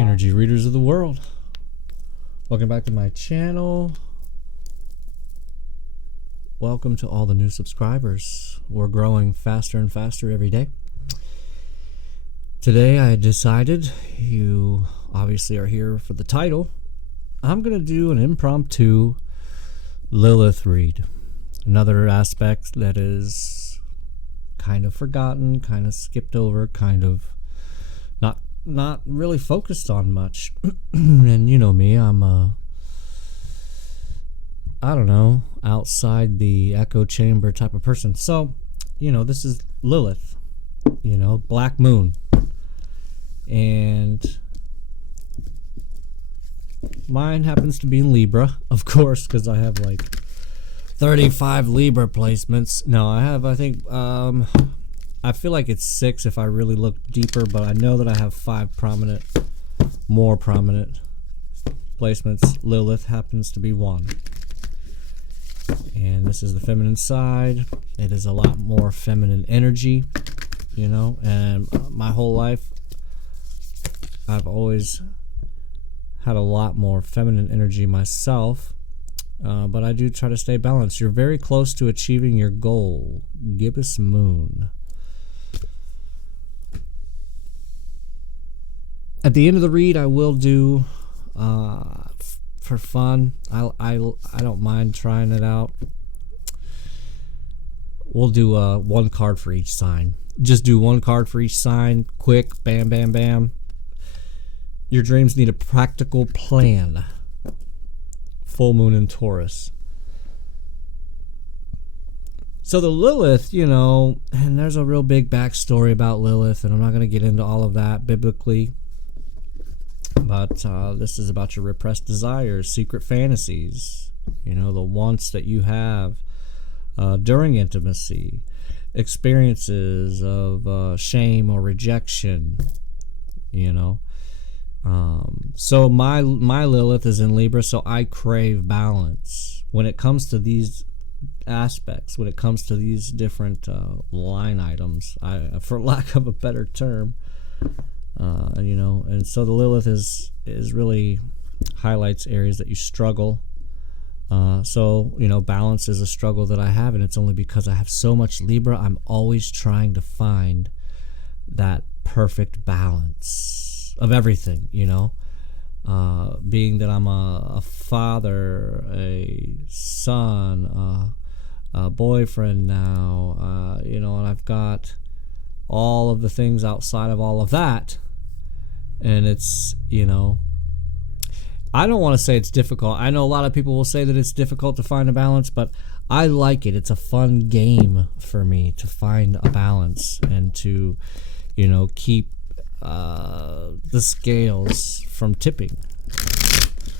Energy readers of the world, welcome back to my channel. Welcome to all the new subscribers. We're growing faster and faster every day. Today I decided, you obviously are here for the title, I'm going to do an impromptu Lilith read. Another aspect that is kind of forgotten, kind of skipped over, kind of not really focused on much. And you know me, I'm I don't know, outside the echo chamber type of person. So, you know, this is Lilith, you know, Black Moon. And mine happens to be in Libra, of course, because I have like 35 Libra placements. No, I think I feel like it's 6 if I really look deeper, but I know that I have 5 more prominent placements. Lilith happens to be one. And this is the feminine side. It is a lot more feminine energy, you know, and my whole life I've always had a lot more feminine energy myself, but I do try to stay balanced. You're very close to achieving your goal. Gibbous Moon. At the end of the read, I will do, for fun, I don't mind trying it out. We'll do one card for each sign. Just do one card for each sign. Quick, bam, bam, bam. Your dreams need a practical plan. Full moon in Taurus. So the Lilith, you know, and there's a real big backstory about Lilith, and I'm not going to get into all of that biblically. But this is about your repressed desires, secret fantasies, you know, the wants that you have during intimacy, experiences of shame or rejection, you know. So my Lilith is in Libra, so I crave balance. When it comes to these aspects, when it comes to these different line items, for lack of a better term, you know, and so the Lilith is really highlights areas that you struggle. So, you know, balance is a struggle that I have, and it's only because I have so much Libra. I'm always trying to find that perfect balance of everything, you know, being that I'm a father, a son, a boyfriend now, you know, and I've got all of the things outside of all of that. And it's, you know, I don't want to say it's difficult. I know a lot of people will say that it's difficult to find a balance, but I like it. It's a fun game for me to find a balance and to, you know, keep the scales from tipping.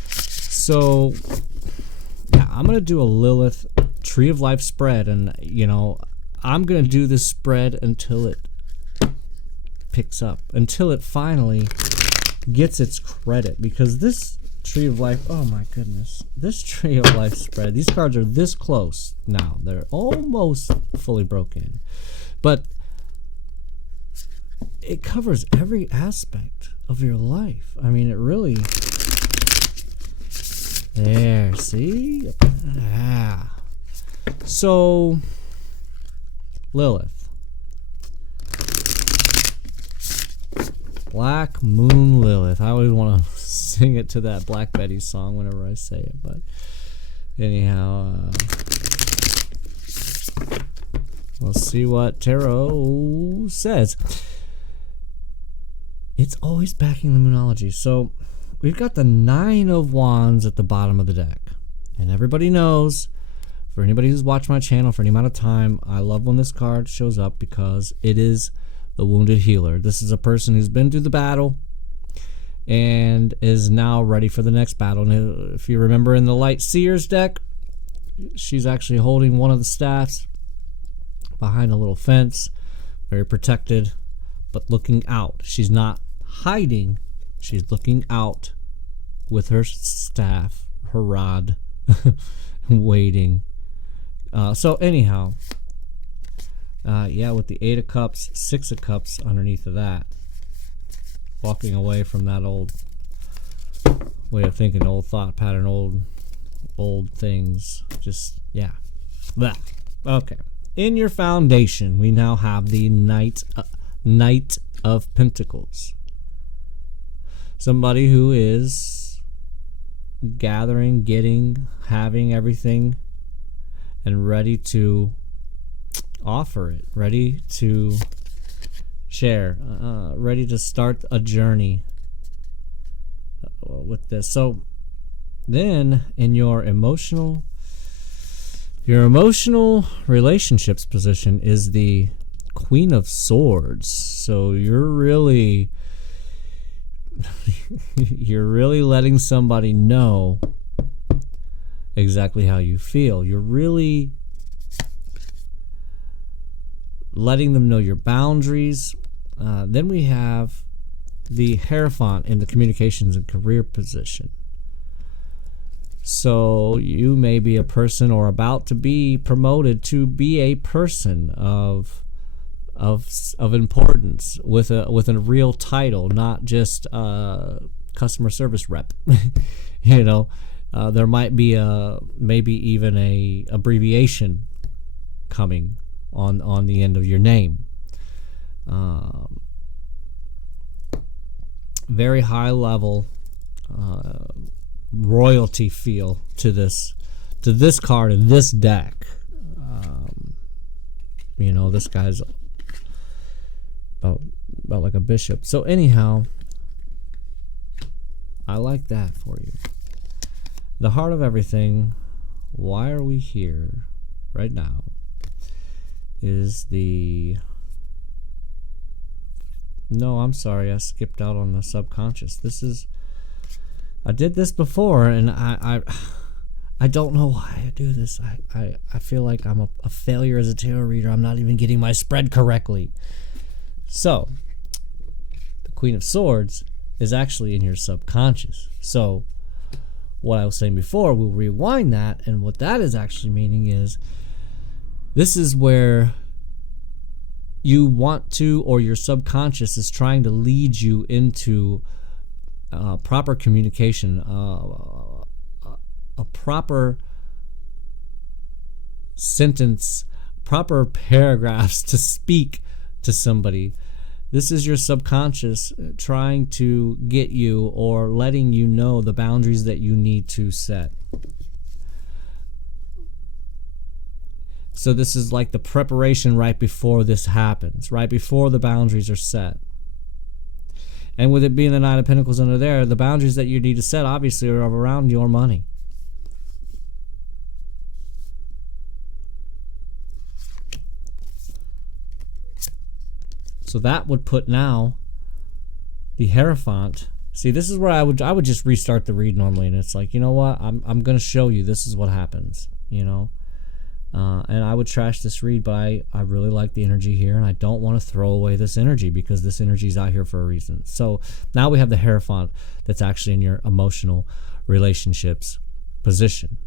So, yeah, I'm going to do a Lilith Tree of Life spread, and, you know, I'm going to do this spread until it picks up, until it finally gets its credit, because this Tree of Life, oh my goodness, this Tree of Life spread, these cards are this close now. They're almost fully broken, but it covers every aspect of your life. I mean, it really, there, see? Yeah. So, Lilith. Black Moon Lilith. I always want to sing it to that Black Betty song whenever I say it, but anyhow, let's see what tarot says. It's always backing the Moonology. So we've got the 9 of Wands at the bottom of the deck, and everybody knows, for anybody who's watched my channel for any amount of time, I love when this card shows up because it is the wounded healer. This is a person who's been through the battle and is now ready for the next battle. And if you remember in the Light Seer's deck, she's actually holding one of the staffs behind a little fence, very protected, but looking out. She's not hiding, she's looking out with her staff, her rod, waiting. So anyhow, yeah, with the 8 of Cups, 6 of Cups underneath of that, walking away from that old way of thinking, old thought pattern, old things. Just, yeah. Blah. Okay. In your foundation, we now have the Knight of Pentacles. Somebody who is gathering, getting, having everything, and ready to offer it, ready to share, ready to start a journey with this. So then in your emotional relationships position is the Queen of Swords. So you're really letting somebody know exactly how you feel. You're really letting them know your boundaries. Then we have the Hierophant in the communications and career position. So you may be a person or about to be promoted to be a person of importance with a real title, not just customer service rep. You know, there might be maybe even a abbreviation coming on the end of your name. Very high level royalty feel to this card in this deck. You know, this guy's about like a bishop. So anyhow, I like that for you. The heart of everything, why are we here right now, is the... No, I'm sorry, I skipped out on the subconscious. This is... I did this before, and I don't know why I do this. I feel like I'm a failure as a tarot reader. I'm not even getting my spread correctly. So, the Queen of Swords is actually in your subconscious. So, what I was saying before, we'll rewind that, and what that is actually meaning is this is where you want to, or your subconscious is trying to lead you into proper communication, a proper sentence, proper paragraphs to speak to somebody. This is your subconscious trying to get you or letting you know the boundaries that you need to set. So this is like the preparation right before this happens, right before the boundaries are set. And with it being the Knight of Pentacles under there, the boundaries that you need to set obviously are around your money. So that would put now the Hierophant. See, this is where I would just restart the read normally, and it's like, you know what? I'm going to show you this is what happens, you know. And I would trash this read, but I really like the energy here, and I don't want to throw away this energy because this energy is out here for a reason. So now we have the Hierophant that's actually in your emotional relationships position.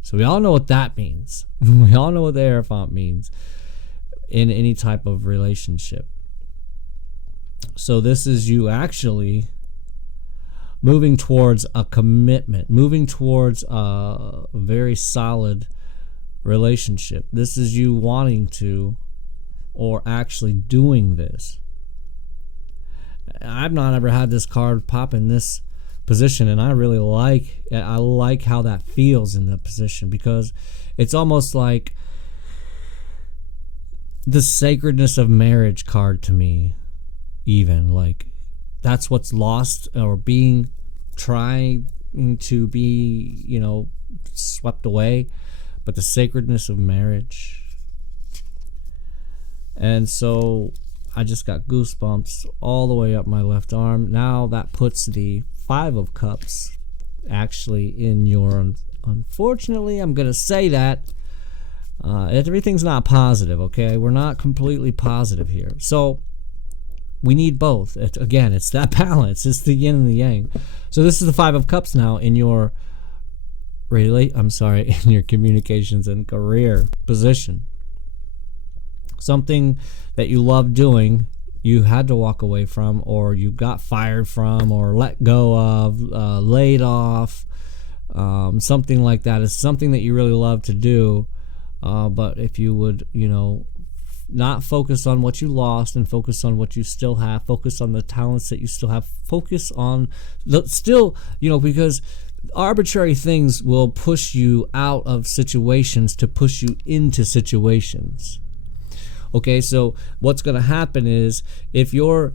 So we all know what that means. We all know what the Hierophant means in any type of relationship. So this is you actually moving towards a commitment, moving towards a very solid relationship. This is you wanting to, or actually doing this. I've not ever had this card pop in this position, and I really like how that feels in the position, because it's almost like the sacredness of marriage card to me. Even like that's what's lost or trying to be, you know, swept away, but the sacredness of marriage. And so I just got goosebumps all the way up my left arm. Now that puts the Five of Cups actually in your, unfortunately, I'm going to say that everything's not positive, okay? We're not completely positive here. So we need both. Again, it's that balance. It's the yin and the yang. So this is the Five of Cups now in your in your communications and career position. Something that you love doing you had to walk away from, or you got fired from, or let go of, laid off, something like that. It's something that you really love to do, but if you would, not focus on what you lost and focus on what you still have, focus on the talents that you still have, focus on because arbitrary things will push you out of situations to push you into situations. Okay, so what's going to happen is, if your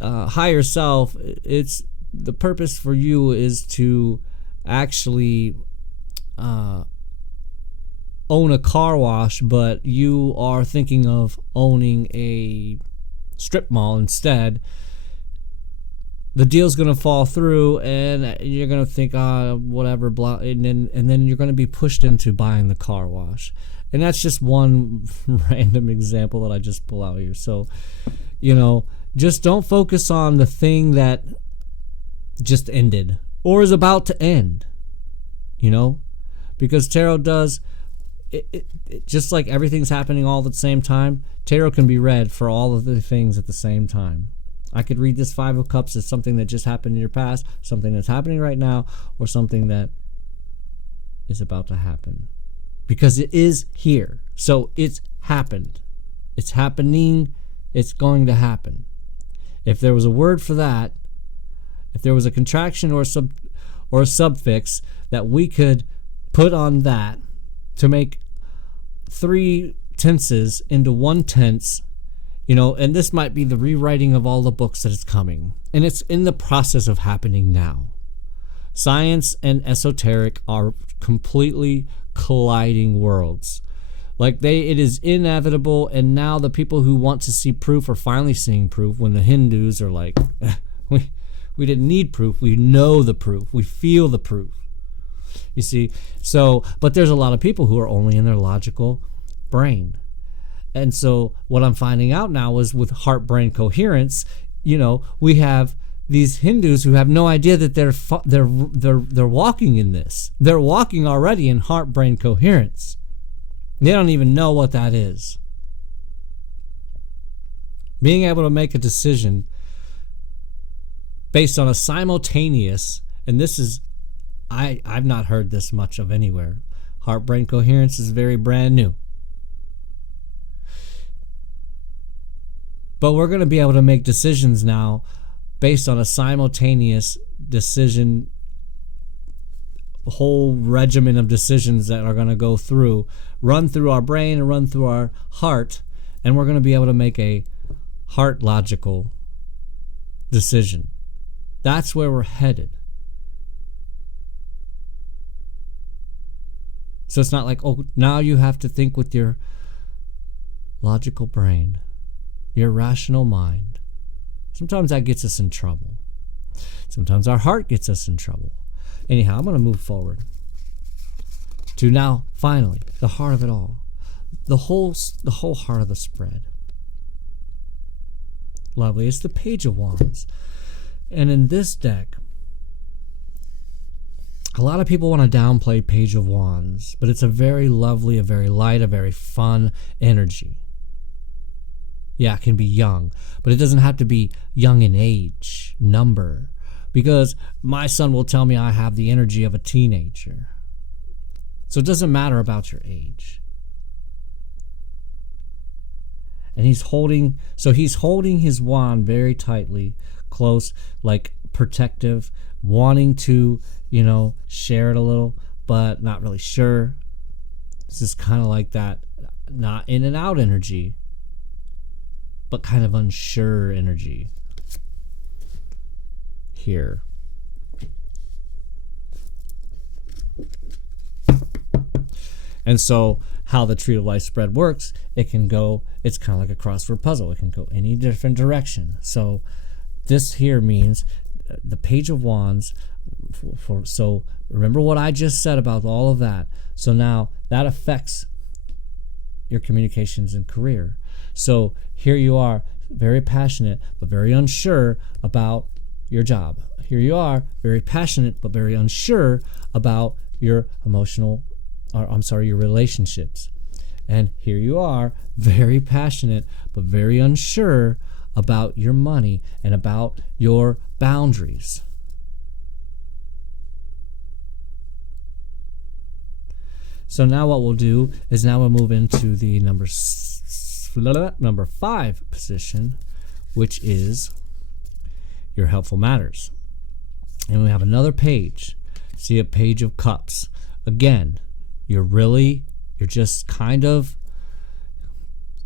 higher self, it's the purpose for you is to actually own a car wash, but you are thinking of owning a strip mall instead, the deal's going to fall through, and you're going to think, whatever, blah, and then you're going to be pushed into buying the car wash. And that's just one random example that I just pull out here. So, just don't focus on the thing that just ended or is about to end, because tarot does, it just like everything's happening all at the same time, tarot can be read for all of the things at the same time. I could read this Five of Cups as something that just happened in your past, something that's happening right now, or something that is about to happen. Because it is here. So it's happened. It's happening. It's going to happen. If there was a word for that, if there was a contraction or a suffix that we could put on that to make 3 tenses into 1 tense, and this might be the rewriting of all the books that is coming. And it's in the process of happening now. Science and esoteric are completely colliding worlds. It is inevitable, and now the people who want to see proof are finally seeing proof, when the Hindus are like, we didn't need proof, we know the proof, we feel the proof. You see, but there's a lot of people who are only in their logical brain. And so what I'm finding out now is, with heart-brain coherence, we have these Hindus who have no idea that they're walking in this. They're walking already in heart-brain coherence. They don't even know what that is. Being able to make a decision based on a simultaneous, and this is, I've not heard this much of anywhere. Heart-brain coherence is very brand new. But we're going to be able to make decisions now based on a simultaneous decision, whole regimen of decisions that are going to go through, run through our brain and run through our heart, and we're going to be able to make a heart logical decision. That's where we're headed. So it's not like, now you have to think with your logical brain, your rational mind. Sometimes that gets us in trouble. Sometimes our heart gets us in trouble. Anyhow, I'm going to move forward to now, finally, the heart of it all. The whole heart of the spread. Lovely. It's the Page of Wands. And in this deck, a lot of people want to downplay Page of Wands, but it's a very lovely, a very light, a very fun energy. Yeah, it can be young, but it doesn't have to be young in age, number, because my son will tell me I have the energy of a teenager. So it doesn't matter about your age. And he's holding his wand very tightly, close, like protective, wanting to, share it a little, but not really sure. This is kind of like that, not in and out energy, but kind of unsure energy here. And so how the Tree of Life spread works, it's kind of like a crossword puzzle. It can go any different direction. So this here means the Page of Wands, so remember what I just said about all of that. So now that affects your communications and career. So here you are, very passionate, but very unsure about your job. Here you are, very passionate, but very unsure about your your relationships. And here you are, very passionate, but very unsure about your money and about your boundaries. So now what we'll do is now we'll move into the number 5 position, which is your helpful matters. And we have another page. See, a page of cups. Again, you're just kind of,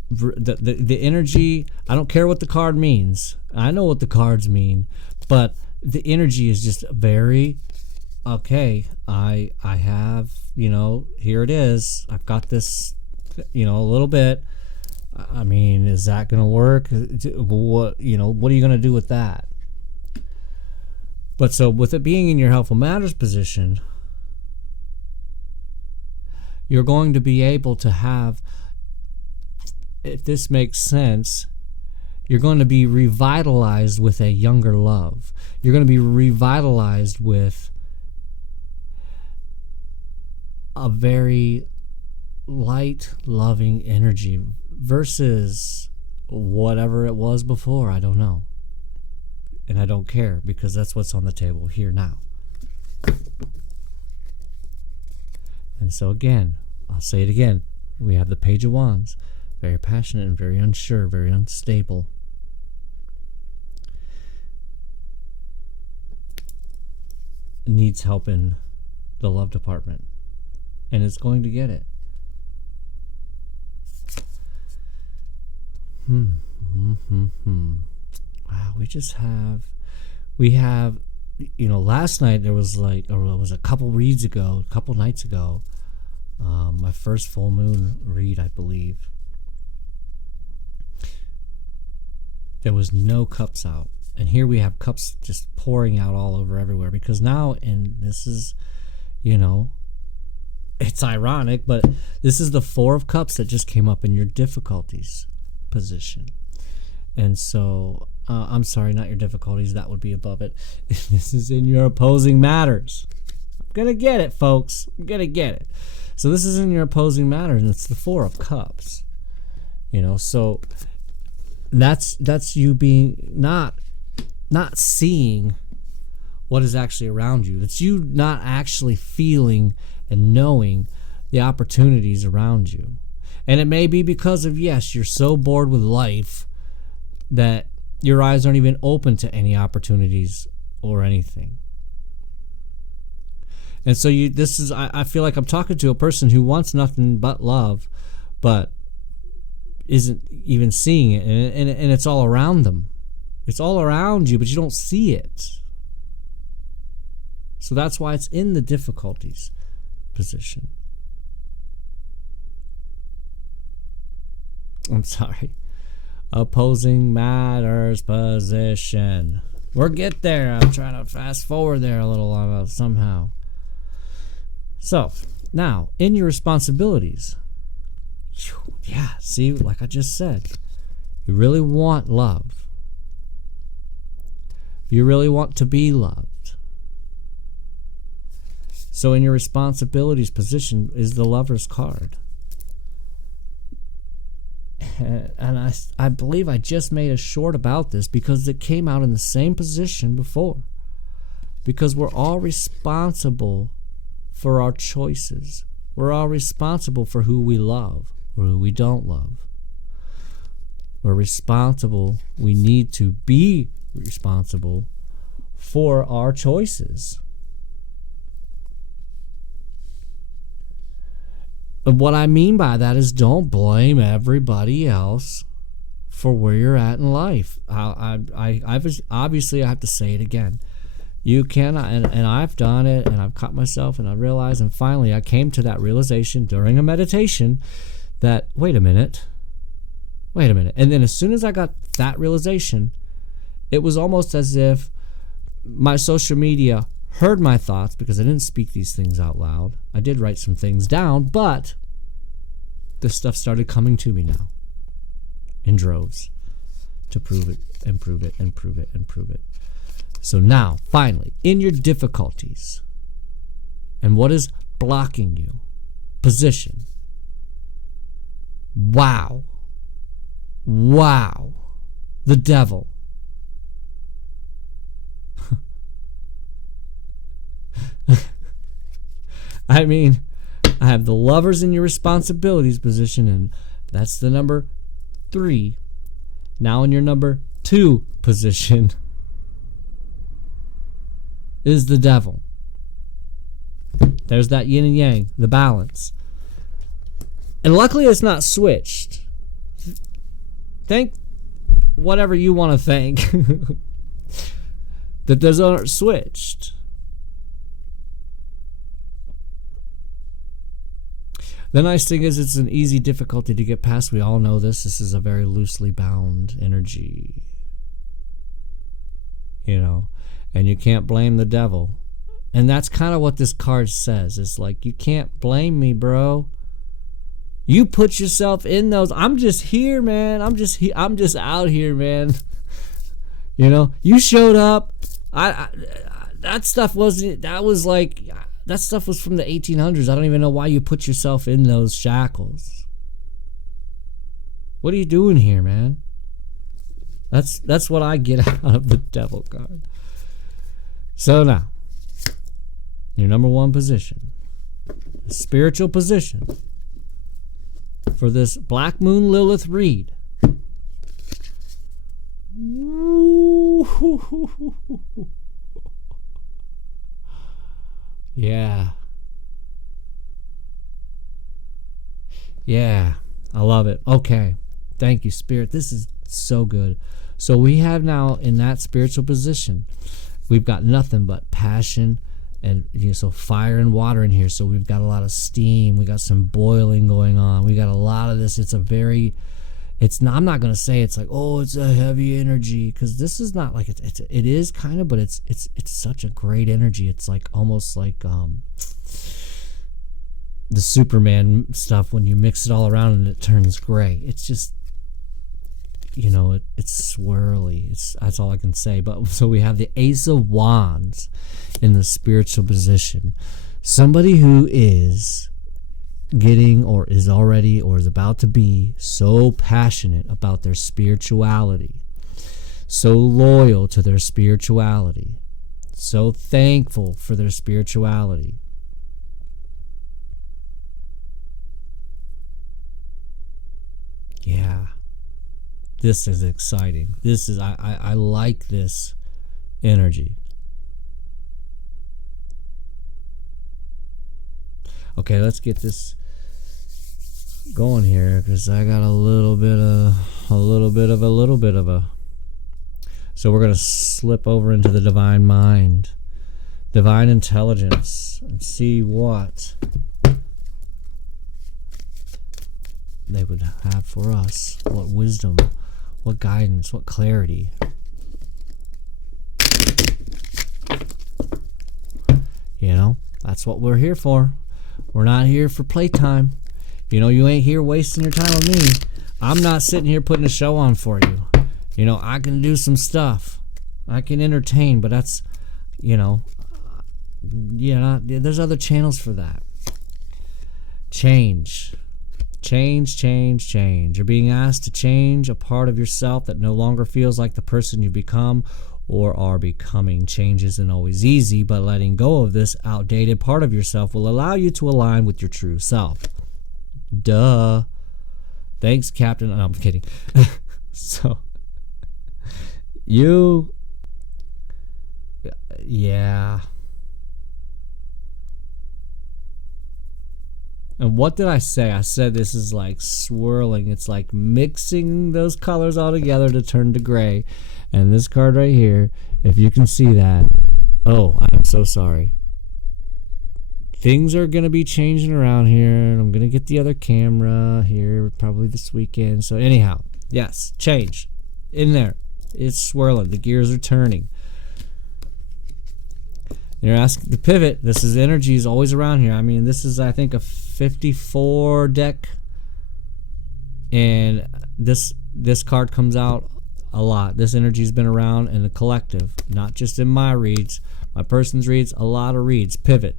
the energy, I don't care what the card means. I know what the cards mean, but the energy is just very, okay, I have, here it is. I've got this, a little bit. I mean, is that going to work? What are you going to do with that? But so with it being in your helpful matters position, you're going to be able to have, if this makes sense, you're going to be revitalized with a younger love. You're going to be revitalized with a very light, loving energy versus whatever it was before. I don't know. And I don't care, because that's what's on the table here now. And so again, I'll say it again. We have the Page of Wands. Very passionate and very unsure, very unstable. Needs help in the love department. And it's going to get it. Wow, we have, last night there was it was a couple nights ago, my first full moon read, I believe. There was no cups out. And here we have cups just pouring out all over everywhere, because now, and this is, it's ironic, but this is the 4 of Cups that just came up in your difficulties position. And so, I'm sorry, not your difficulties, that would be above it. This is in your opposing matters. I'm going to get it, folks. I'm going to get it. So this is in your opposing matters, and it's the 4 of Cups. So that's you being not seeing what is actually around you. That's you not actually feeling and knowing the opportunities around you. And it may be because of, yes, you're so bored with life that your eyes aren't even open to any opportunities or anything. And so I feel like I'm talking to a person who wants nothing but love, but isn't even seeing it. And it's all around them. It's all around you, but you don't see it. So that's why it's in the difficulties position. I'm sorry. Opposing matters position. We'll get there. I'm trying to fast forward there a little somehow. So, now, in your responsibilities. Yeah, see, like I just said, you really want love. You really want to be loved. So in your responsibilities position is the Lover's card. And I believe I just made a short about this because it came out in the same position before. Because we're all responsible for our choices. We're all responsible for who we love or who we don't love. We're responsible. We need to be responsible for our choices. And what I mean by that is don't blame everybody else for where you're at in life. Obviously, I have to say it again. You cannot, and I've done it, and I've caught myself, and I realized, and finally I came to that realization during a meditation that, wait a minute. And then as soon as I got that realization, it was almost as if my social media heard my thoughts, because I didn't speak these things out loud. I did write some things down, but this stuff started coming to me now in droves to prove it and prove it and prove it and prove it. So now, finally, in your difficulties and what is blocking you, position. Wow. the devil. I mean, I have the lovers in your responsibilities position, and that's the number 3. Now in your number 2 position is the devil. There's that yin and yang, the balance. And luckily it's not switched. Thank whatever you want to thank that those aren't switched. The nice thing is it's an easy difficulty to get past. We all know this. This is a very loosely bound energy. You know, and you can't blame the devil. And that's kind of what this card says. It's like, you can't blame me, bro. You put yourself in those. I'm just here, man. I'm just out here, man. You know, you showed up. That stuff wasn't. That stuff was from the 1800s. I don't even know why you put yourself in those shackles. What are you doing here, man? That's what I get out of the devil card. So now, your number 1 position, spiritual position for this Black Moon Lilith read. Yeah. Yeah. I love it. Okay. Thank you, Spirit. This is so good. So we have now in that spiritual position, we've got nothing but passion and, you know, so fire and water in here. So we've got a lot of steam. We got some boiling going on. We got a lot of this. I'm not going to say it's like, oh, it's a heavy energy, because this is not like it is kind of, but it's such a great energy. It's like almost like the Superman stuff when you mix it all around and it turns gray. It's just, you know, it's swirly. That's all I can say. But so we have the Ace of Wands in the spiritual position. Somebody who is getting or is already or is about to be so passionate about their spirituality, so loyal to their spirituality, so thankful for their spirituality. Yeah, this is exciting. This is I like this energy. Okay, let's get this going here, because I got a little bit of a. So we're gonna slip over into the divine mind, divine intelligence, and see what they would have for us. What wisdom, what guidance, what clarity. You know, that's what we're here for. We're not here for playtime. You know, you ain't here wasting your time with me. I'm not sitting here putting a show on for you. You know, I can do some stuff. I can entertain, but that's, you know, there's other channels for that. Change. You're being asked to change a part of yourself that no longer feels like the person you've become or are becoming. Change isn't always easy, but letting go of this outdated part of yourself will allow you to align with your true self. Duh. Thanks, Captain. No, I'm kidding. So, yeah. And what did I say? I said this is like swirling. It's like mixing those colors all together to turn to gray. And this card right here, if you can see that, oh, I'm so sorry. Things are going to be changing around here, and I'm going to get the other camera here probably this weekend. So anyhow, yes, change in there. It's swirling. The gears are turning. You're asking the pivot. This is energy is always around here. I mean, this is, I think, a 54 deck, and this card comes out a lot. This energy's been around in the collective, not just in my reads, my person's reads, a lot of reads. Pivot.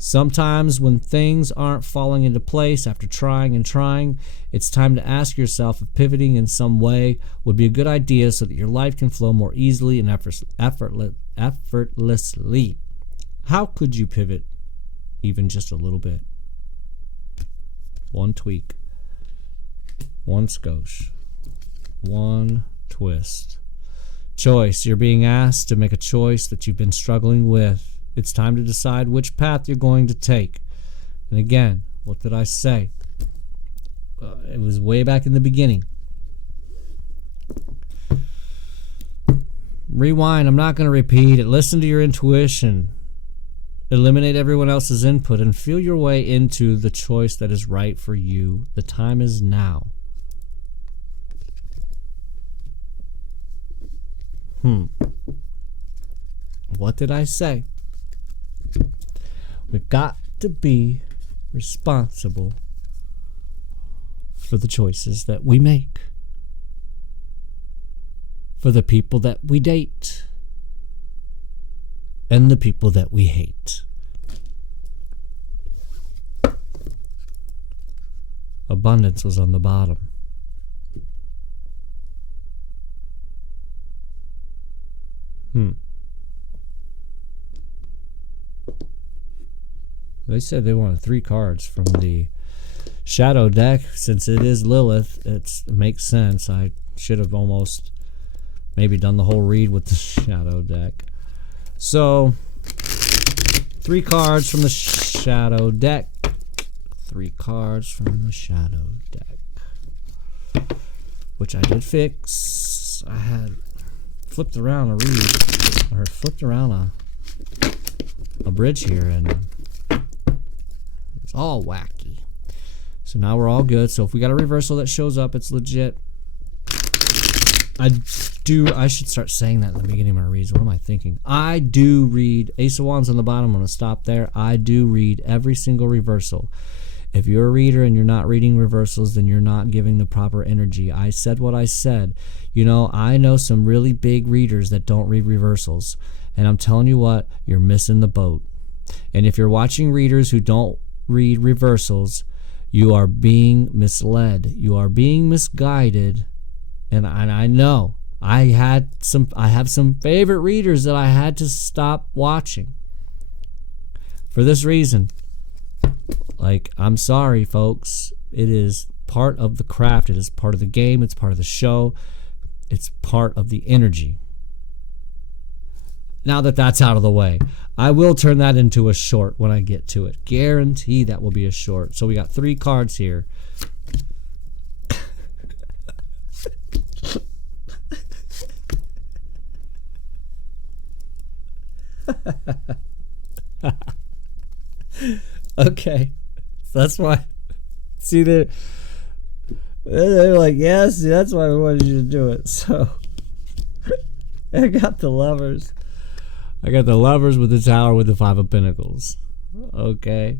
Sometimes when things aren't falling into place after trying and trying, it's time to ask yourself if pivoting in some way would be a good idea so that your life can flow more easily and effortlessly. How could you pivot even just a little bit? One tweak, one skosh, one twist. Choice. You're being asked to make a choice that you've been struggling with. It's time to decide which path you're going to take. And again, what did I say? It was way back in the beginning. Rewind. I'm not going to repeat it. Listen to your intuition. Eliminate everyone else's input and feel your way into the choice that is right for you. The time is now. What did I say? We've got to be responsible for the choices that we make, for the people that we date, and the people that we hate. Abundance was on the bottom. They said they wanted 3 cards from the shadow deck. Since it is Lilith, it makes sense. I should have almost maybe done the whole read with the shadow deck. So, 3 cards from the shadow deck. 3 cards from the shadow deck. Which I did fix. I had flipped around a read, or flipped around a bridge here, and it's all wacky. So now we're all good. So if we got a reversal that shows up, it's legit. I should start saying that in the beginning of my reads. What am I thinking? I do read Ace of Wands on the bottom. I'm going to stop there. I do read every single reversal. If you're a reader and you're not reading reversals, then you're not giving the proper energy. I said what I said. You know, I know some really big readers that don't read reversals. And I'm telling you what, you're missing the boat. And if you're watching readers who don't read reversals, you are being misled. You are being misguided. And I know I have some favorite readers that I had to stop watching for this reason. Like, I'm sorry, folks. It is part of the craft. It is part of the game. It's part of the show. It's part of the energy. Now that that's out of the way, I will turn that into a short when I get to it. Guarantee that will be a short. So we got 3 cards here. Okay, so that's why. See, they're like, yes, that's why we wanted you to do it. So I got the Lovers. I got the Lovers with the Tower with the 5 of Pentacles. Okay,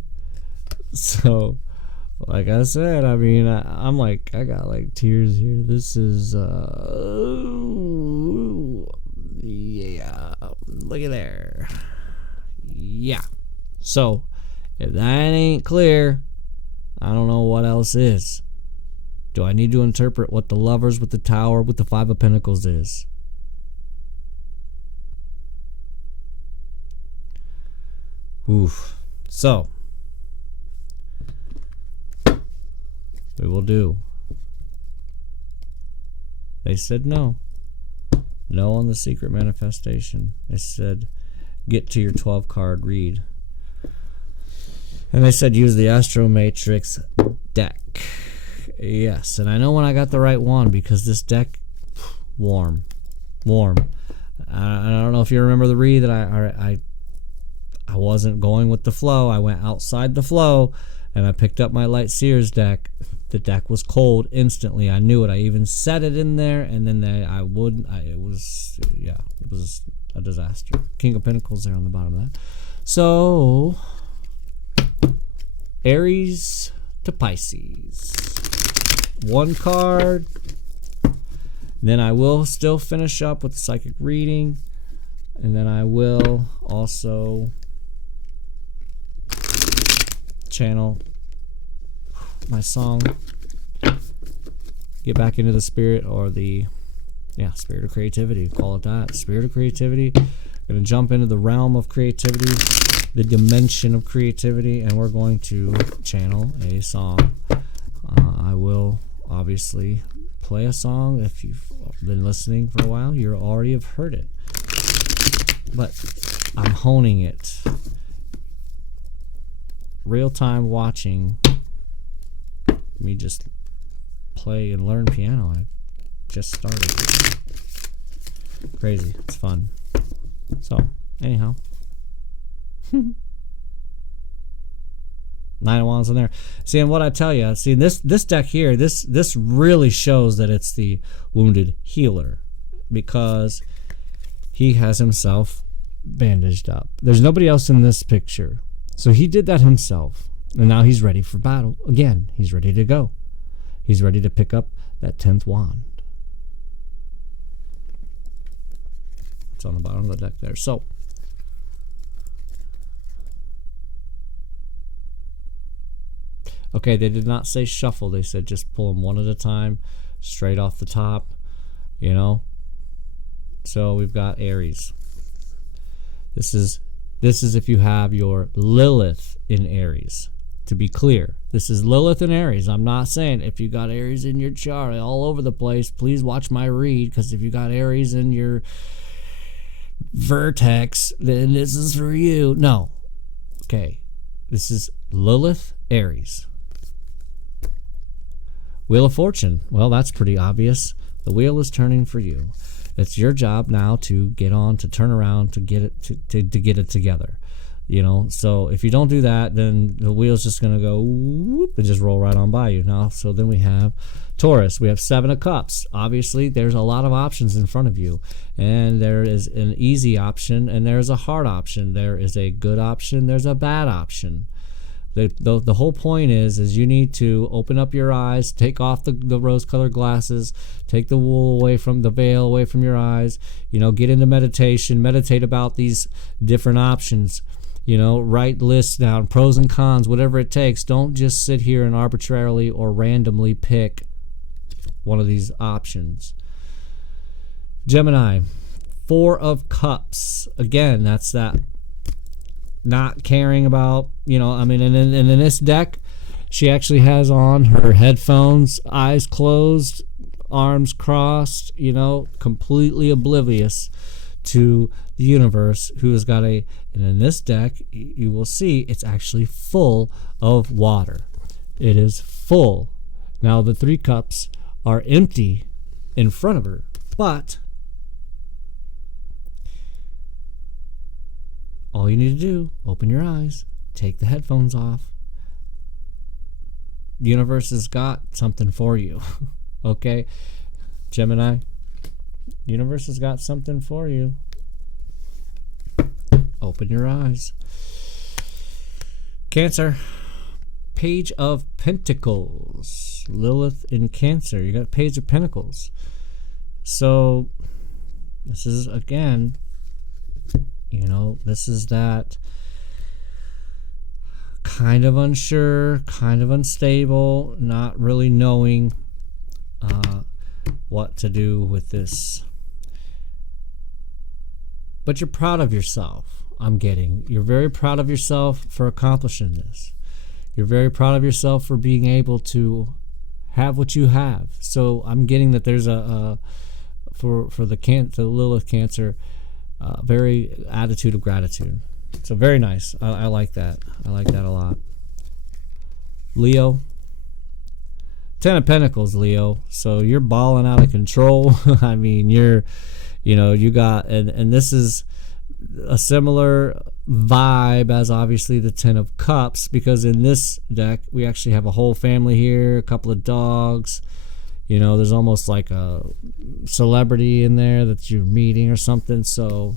so like I said, I mean, I'm like, I got like tears here. This is yeah, look at there. Yeah, so if that ain't clear, I don't know what else is. Do I need to interpret what the Lovers with the Tower with the 5 of Pentacles is? Oof. So, we will do. They said no. No on the secret manifestation. They said get to your 12 card read. And they said use the Astro Matrix deck. Yes, and I know when I got the right one because this deck, warm. I don't know if you remember the read that I wasn't going with the flow. I went outside the flow, and I picked up my Light Seers deck. The deck was cold instantly. I knew it. I even set it in there, and then it was a disaster. King of Pentacles there on the bottom of that. So, Aries to Pisces. 1 card. Then I will still finish up with the psychic reading. And then I will also channel my song, get back into the spirit, or the spirit of creativity, call it that, spirit of creativity. Gonna jump into the realm of creativity, the dimension of creativity, and we're going to channel a song. I will obviously play a song. If you've been listening for a while, you already have heard it, but I'm honing it. Real time watching me just play and learn piano. I just started. Crazy. It's fun. So, anyhow. Nine of Wands in there. See, and what I tell you, see, this deck here, this really shows that it's the wounded healer, because he has himself bandaged up. There's nobody else in this picture. So he did that himself. And now he's ready for battle. Again, he's ready to go. He's ready to pick up that 10th wand. It's on the bottom of the deck there. So, okay, they did not say shuffle. They said just pull them one at a time, straight off the top, you know. So we've got Aries. This is if you have your Lilith in Aries. To be clear, this is Lilith in Aries. I'm not saying if you got Aries in your chart all over the place, please watch my read, because if you got Aries in your vertex, then this is for you. No. Okay. This is Lilith Aries. Wheel of Fortune. Well, that's pretty obvious. The wheel is turning for you. It's your job now to get on, to turn around, to get it to get it together. You know, so if you don't do that, then the wheel's just going to go whoop and just roll right on by you. Now, so then we have Taurus. We have 7 of Cups. Obviously, there's a lot of options in front of you. And there is an easy option, and there's a hard option. There is a good option. There's a bad option. The whole point is you need to open up your eyes, take off the rose-colored glasses, take the wool away from the veil away from your eyes, you know, get into meditation, meditate about these different options. You know, write lists down, pros and cons, whatever it takes. Don't just sit here and arbitrarily or randomly pick one of these options. Gemini, 4 of Cups. Again, that's that not caring about, you know, I mean, and in this deck, she actually has on her headphones, eyes closed, arms crossed, you know, completely oblivious to the universe, who has got and in this deck, you will see it's actually full of water. It is full. Now, the 3 cups are empty in front of her, but all you need to do, open your eyes, take the headphones off. The universe has got something for you. Okay, Gemini, the universe has got something for you. Open your eyes. Cancer, Page of Pentacles. Lilith in Cancer. You got Page of Pentacles. So this is, again, you know, this is that kind of unsure, kind of unstable, not really knowing what to do with this. But you're proud of yourself. You're very proud of yourself for accomplishing this. You're very proud of yourself for being able to have what you have. So I'm getting that there's for the Lilith Cancer, very attitude of gratitude. So very nice. I like that. I like that a lot. Leo, 10 of Pentacles, Leo. So you're balling out of control. I mean, you got, and this is a similar vibe as obviously the 10 of Cups, because in this deck we actually have a whole family here, a couple of dogs. You know, there's almost like a celebrity in there that you're meeting or something. So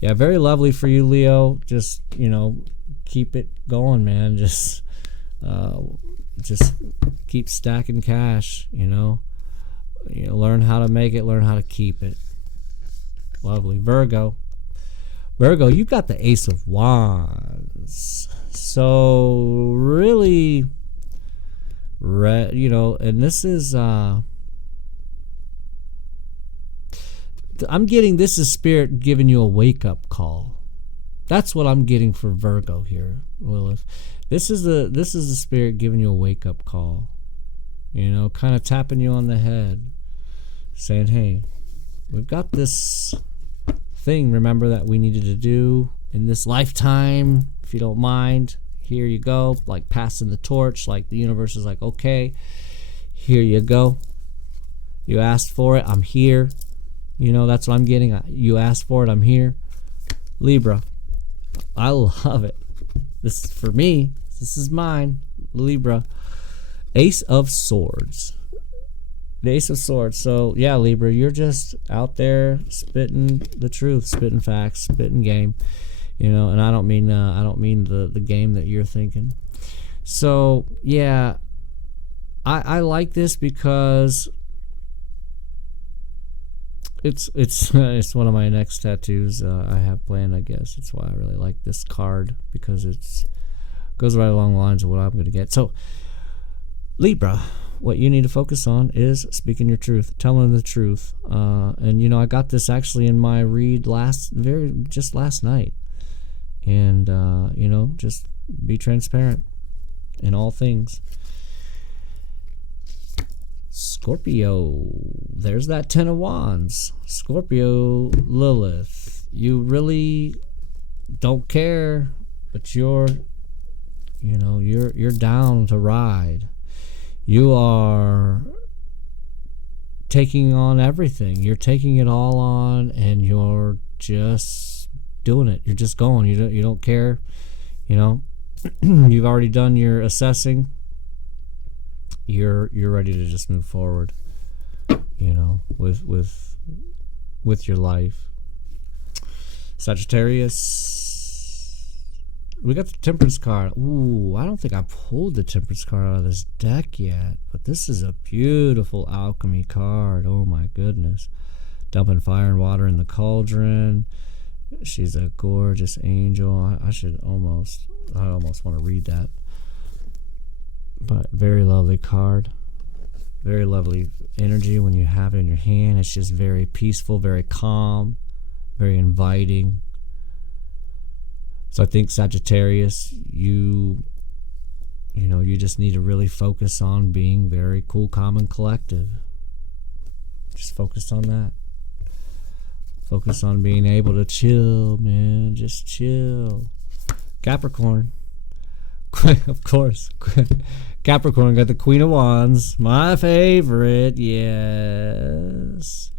yeah, very lovely for you, Leo. Just, you know, keep it going, man. Just keep stacking cash, you know. Learn how to make it, learn how to keep it. Lovely. Virgo, Virgo, you've got the Ace of Wands. So really, and this is, I'm getting this is Spirit giving you a wake-up call. That's what I'm getting for Virgo here, Lilith. This is the Spirit giving you a wake-up call. Kind of tapping you on the head, saying, hey, we've got this thing, remember, that we needed to do in this lifetime. If you don't mind, here you go. Like passing the torch, like the universe is like, okay, here you go. You asked for it, I'm here. That's what I'm getting. You asked for it, I'm here. Libra, I love it. This is for me. This is mine. Libra. Ace of Swords. The Ace of Swords. So yeah, Libra, you're just out there spitting the truth, spitting facts, spitting game. And I don't mean the game that you're thinking. So yeah, I like this because it's one of my next tattoos I have planned. I guess that's why I really like this card, because it goes right along the lines of what I'm going to get. So Libra, what you need to focus on is speaking your truth, telling the truth. And I got this actually in my read just last night. And just be transparent in all things. Scorpio, there's that Ten of Wands. Scorpio, Lilith, you really don't care, but you're down to ride. You are taking on everything. You're taking it all on, and you're just doing it. You're just going. You don't care. You've already done your assessing. You're ready to just move forward. With your life. Sagittarius, we got the Temperance card. Ooh, I don't think I pulled the Temperance card out of this deck yet, but this is a beautiful alchemy card. Oh my goodness. Dumping fire and water in the cauldron. She's a gorgeous angel. I almost want to read that. But very lovely card. Very lovely energy when you have it in your hand. It's just very peaceful, very calm, very inviting. So I think Sagittarius, you just need to really focus on being very cool, calm, and collective. Just focus on that. Focus on being able to chill, man. Just chill. Capricorn. Of course. Capricorn got the Queen of Wands. My favorite. Yes.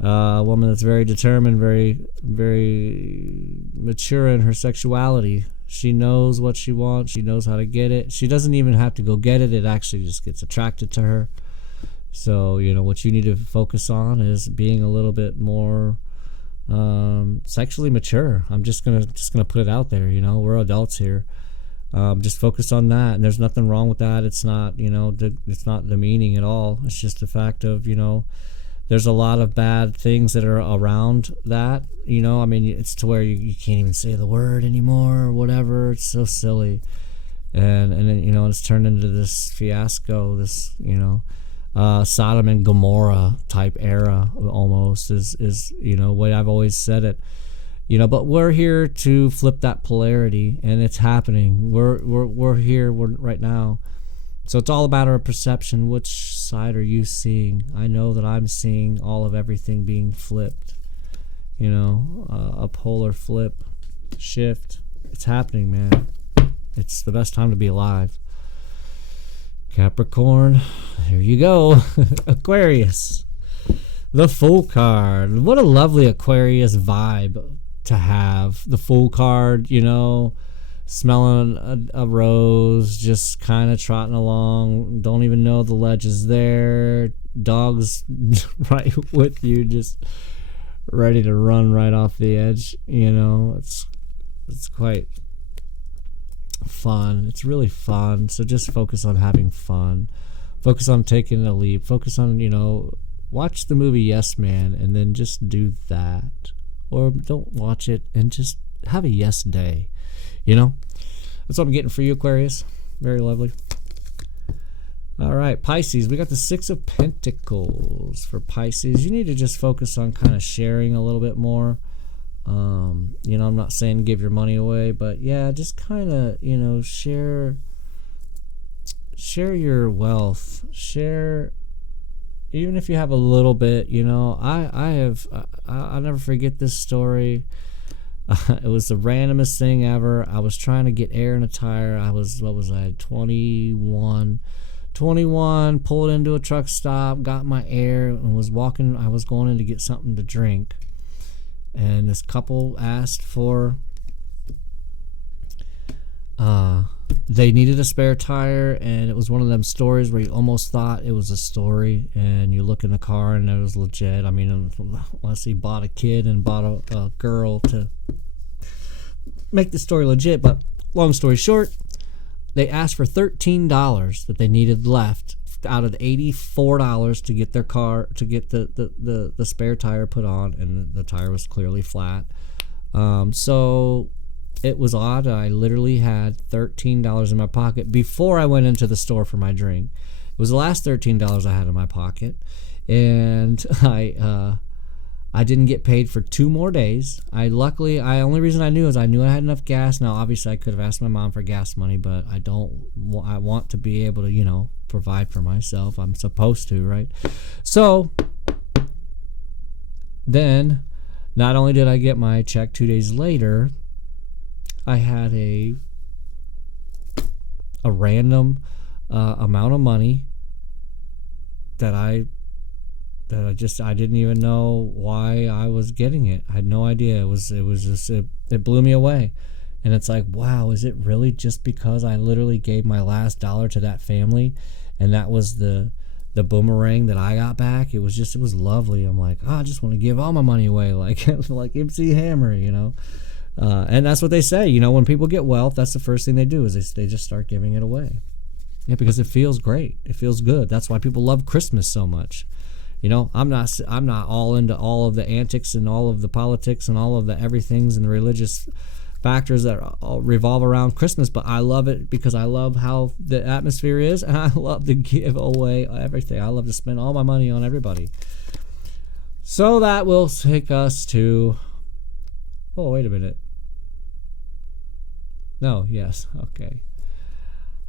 A woman that's very determined, very, very mature in her sexuality. She knows what she wants. She knows how to get it. She doesn't even have to go get it. It actually just gets attracted to her. So, what you need to focus on is being a little bit more sexually mature. I'm just gonna put it out there. We're adults here. Just focus on that, and there's nothing wrong with that. It's not, it's not demeaning at all. It's just the fact of, there's a lot of bad things that are around that. It's to where you can't even say the word anymore or whatever. It's so silly, and then it's turned into this fiasco. This Sodom and Gomorrah type era almost is what I've always said it. But we're here to flip that polarity, and it's happening. We're here right now. So it's all about our perception. Which side are you seeing? I know that I'm seeing all of everything being flipped. A polar flip, shift. It's happening, man. It's the best time to be alive. Capricorn, here you go. Aquarius, the Fool card. What a lovely Aquarius vibe to have. The Fool card, smelling a rose, just kind of trotting along, don't even know the ledge is there, dog's right with you, just ready to run right off the edge. It's quite fun. It's really fun. So just focus on having fun, focus on taking a leap, focus on watch the movie Yes Man, and then just do that. or don't watch it and just have a yes day. You know? That's what I'm getting for you, Aquarius. Very lovely. All right, Pisces. We got the Six of Pentacles for Pisces. You need to just focus on kind of sharing a little bit more. You know, I'm not saying give your money away, but yeah, just kind of, you know, share your wealth. Share, even if you have a little bit. You know, I'll never forget this story. It was the randomest thing ever. I was trying to get air in a tire. I was, 21, pulled into a truck stop, got my air, and was walking. I was going in to get something to drink. And this couple asked for, they needed a spare tire, and it was one of them stories where you almost thought it was a story, and you look in the car and it was legit. I mean, unless he bought a kid and bought a girl to make the story legit. But long story short, they asked for $13 that they needed left out of the $84 to get their car, to get the spare tire put on, and the tire was clearly flat. So it was odd. I literally had $13 in my pocket before I went into the store for my drink. It was the last $13 I had in my pocket, and I didn't get paid for 2 more days. Only reason I knew is I knew I had enough gas. Now, obviously, I could have asked my mom for gas money, but I want to be able to, you know, provide for myself. I'm supposed to, right? So then, not only did I get my check 2 days later, I had a random amount of money that I didn't even know why I was getting it. I had no idea. It blew me away. And it's like, wow, is it really just because I literally gave my last dollar to that family, and that was the boomerang that I got back? It was lovely. I'm like, I just want to give all my money away, like MC Hammer, you know. And that's what they say, you know, when people get wealth, that's the first thing they do is they just start giving it away. Yeah, because it feels great. It feels good. That's why people love Christmas so much. You know, I'm not all into all of the antics and all of the politics and all of the everythings and the religious factors that all revolve around Christmas, but I love it because I love how the atmosphere is, and I love to give away everything. I love to spend all my money on everybody. So that will take us to, oh, wait a minute. No, yes, okay.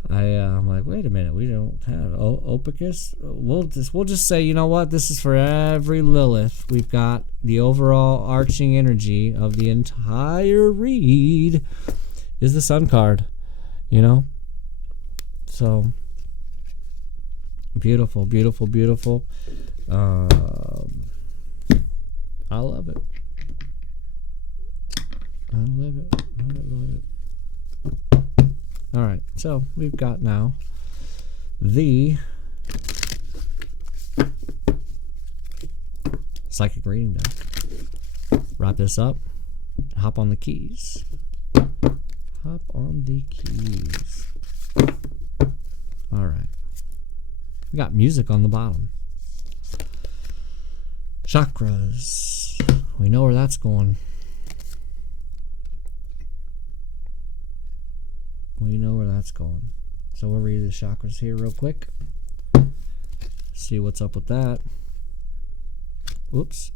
I'm like, wait a minute, we don't have Opicus. We'll just say, you know what? This is for every Lilith. We've got the overall arching energy of the entire read is the Sun card, you know. So beautiful, beautiful, beautiful. I love it. I love it. Love it. All right, so we've got now the psychic reading deck. Wrap this up. Hop on the keys. Hop on the keys. All right. We got music on the bottom. Chakras. We know where that's going. We know where that's going. So we'll read the chakras here real quick. See what's up with that. Oops.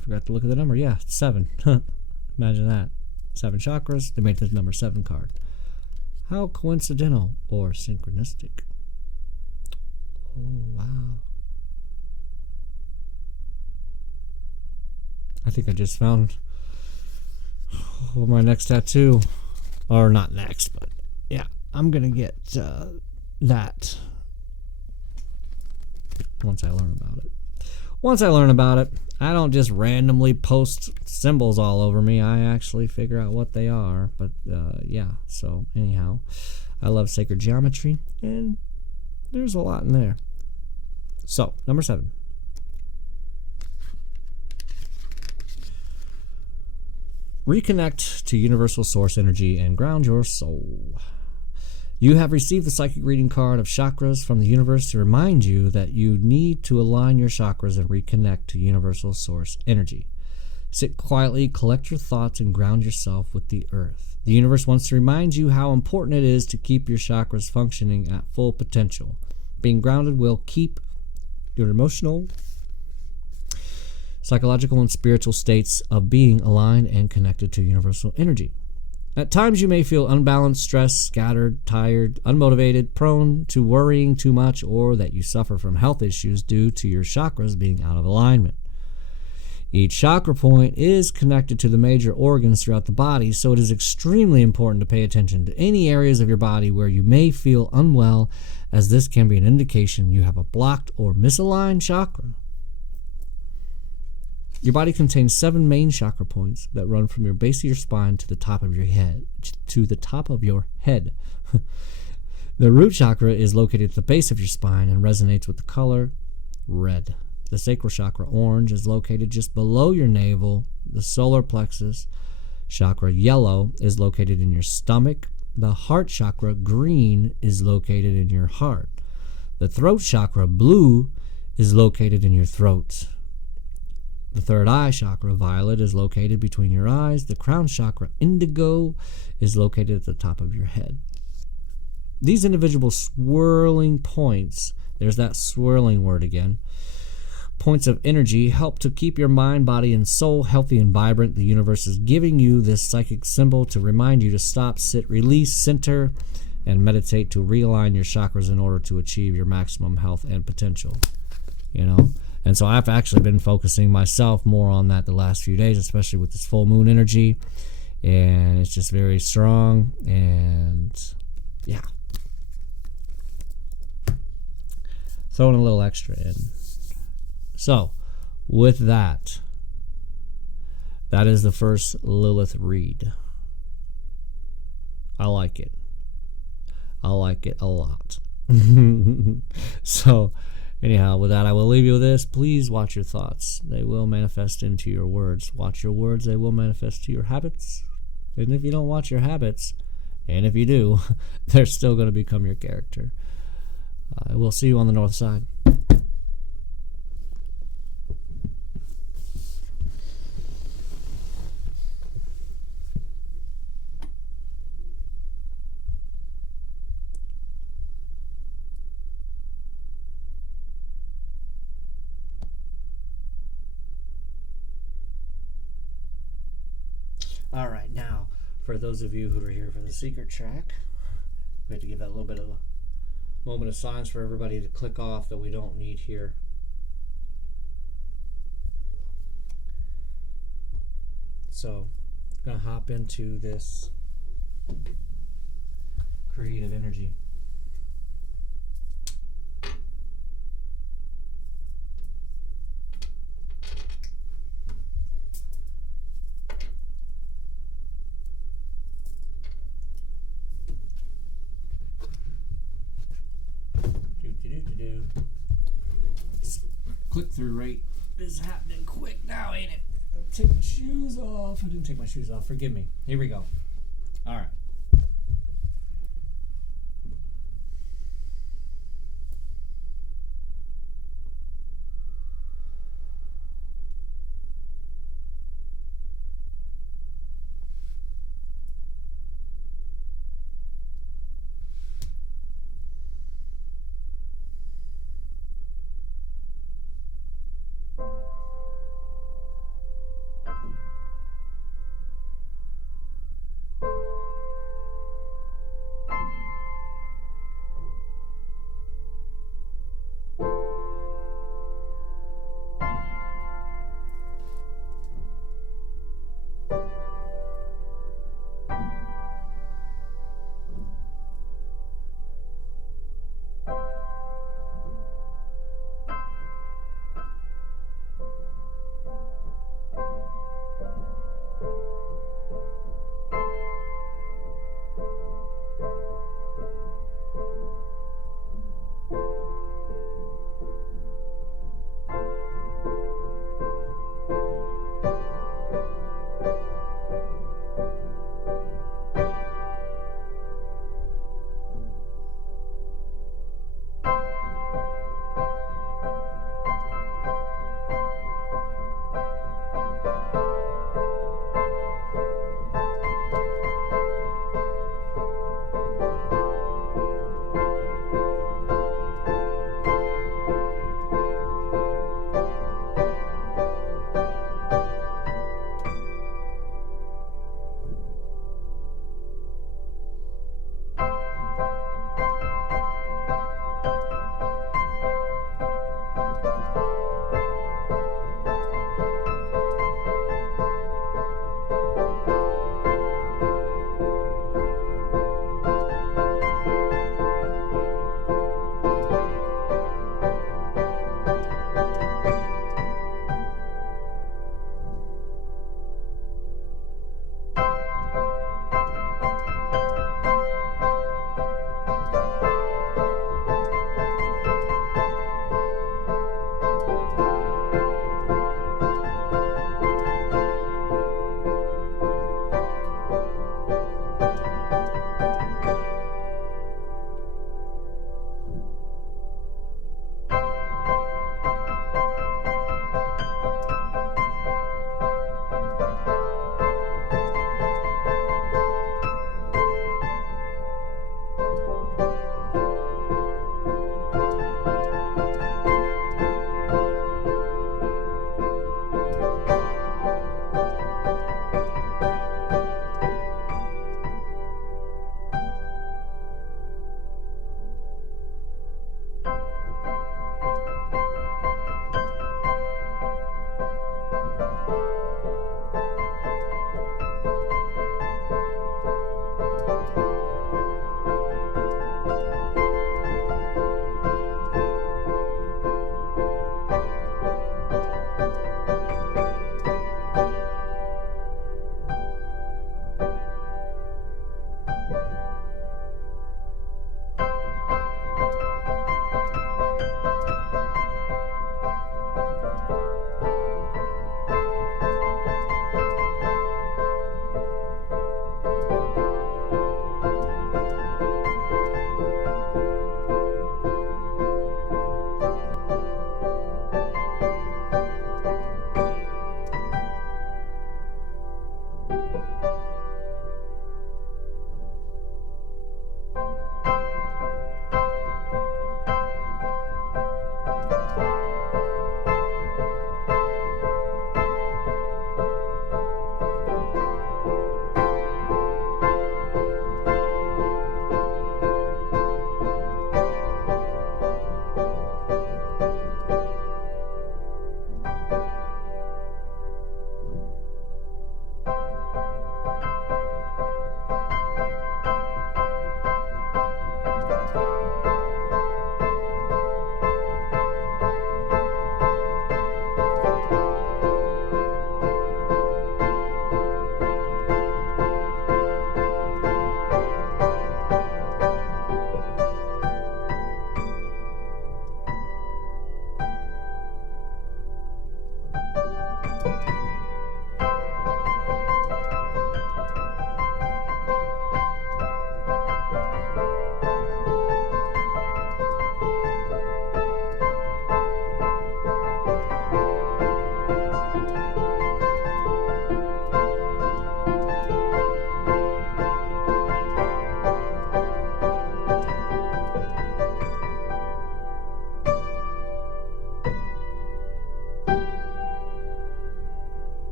Forgot to look at the number. Yeah, 7. Imagine that. 7 chakras. They made this number 7 card. How coincidental or synchronistic. Oh, wow. I think I just found my next tattoo. Or not next, but yeah, I'm going to get that once I learn about it. Once I learn about it, I don't just randomly post symbols all over me. I actually figure out what they are. But yeah, so anyhow, I love sacred geometry, and there's a lot in there. So, number 7. Reconnect to universal source energy and ground your soul. You have received the psychic reading card of chakras from the universe to remind you that you need to align your chakras and reconnect to universal source energy. Sit quietly, collect your thoughts, and ground yourself with the earth. The universe wants to remind you how important it is to keep your chakras functioning at full potential. Being grounded will keep your emotional, psychological, and spiritual states of being aligned and connected to universal energy. At times you may feel unbalanced, stressed, scattered, tired, unmotivated, prone to worrying too much, or that you suffer from health issues due to your chakras being out of alignment. Each chakra point is connected to the major organs throughout the body, so it is extremely important to pay attention to any areas of your body where you may feel unwell, as this can be an indication you have a blocked or misaligned chakra. Your body contains 7 main chakra points that run from your base of your spine to the top of your head. The root chakra is located at the base of your spine and resonates with the color red. The sacral chakra, orange, is located just below your navel. The solar plexus chakra, yellow, is located in your stomach. The heart chakra, green, is located in your heart. The throat chakra, blue, is located in your throat. The third eye chakra, violet, is located between your eyes. The crown chakra, indigo, is located at the top of your head. These individual swirling points, there's that swirling word again, points of energy help to keep your mind, body, and soul healthy and vibrant. The universe is giving you this psychic symbol to remind you to stop, sit, release, center, and meditate to realign your chakras in order to achieve your maximum health and potential. And so I've actually been focusing myself more on that the last few days, especially with this full moon energy. And it's just very strong. And yeah. Throwing a little extra in. So, with that, that is the first Lilith read. I like it. I like it a lot. So, anyhow, with that, I will leave you with this. Please watch your thoughts. They will manifest into your words. Watch your words. They will manifest to your habits. And if you don't watch your habits, and if you do, they're still going to become your character. We'll see you on the north side. All right, now, for those of you who are here for the secret track, we have to give that a little bit of a moment of silence for everybody to click off that we don't need here. So, I'm going to hop into this creative energy. Click-through rate is happening quick now, ain't it? Take my shoes off. I didn't take my shoes off. Forgive me. Here we go. All right.